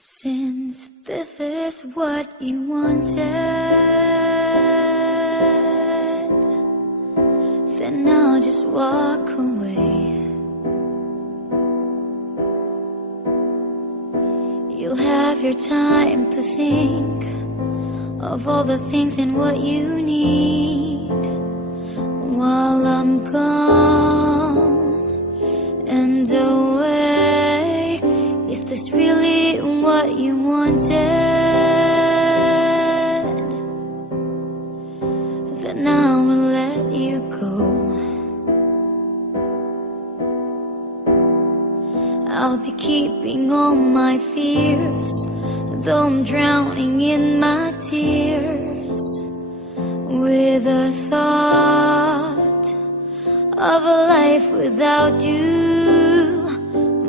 Since this is what you wanted, then I'll just walk away. You'll have your time to think of all the things and what you need while I'm gone and away. Is this really what you wanted? Then I will let you go. I'll be keeping all my fears, though I'm drowning in my tears, with the thought of a life without you.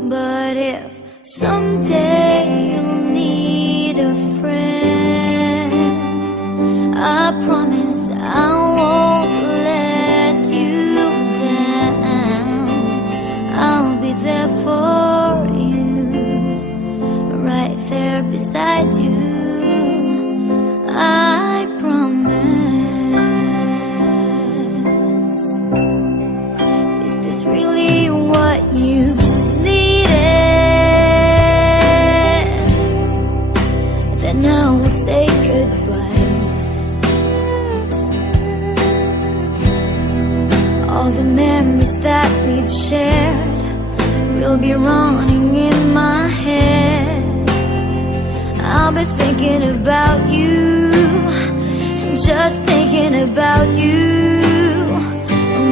But if someday you'll need a friend, I promise I won't let you down. I'll be there for you, right there beside you. I promise. Is this really what you now we'll say goodbye. All the memories that we've shared will be running in my head. I'll be thinking about you, just thinking about you.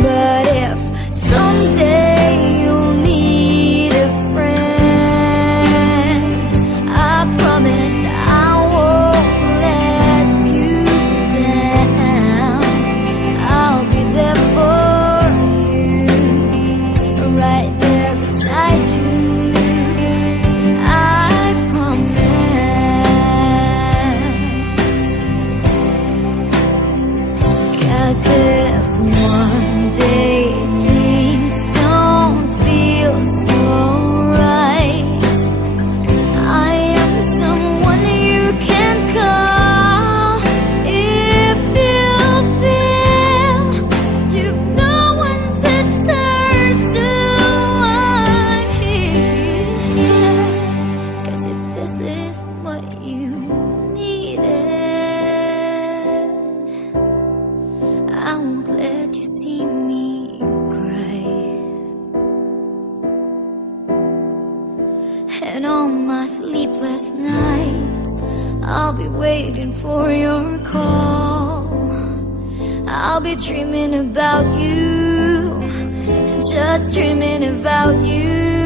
But if someday you'll need a friend, I promise as if one day things don't feel so right. I am someone you can call if you feel you've no one to turn to. I'm here, 'cause if this is what you needed, I won't let you see me cry. And on my sleepless nights, I'll be waiting for your call. I'll be dreaming about you, just dreaming about you.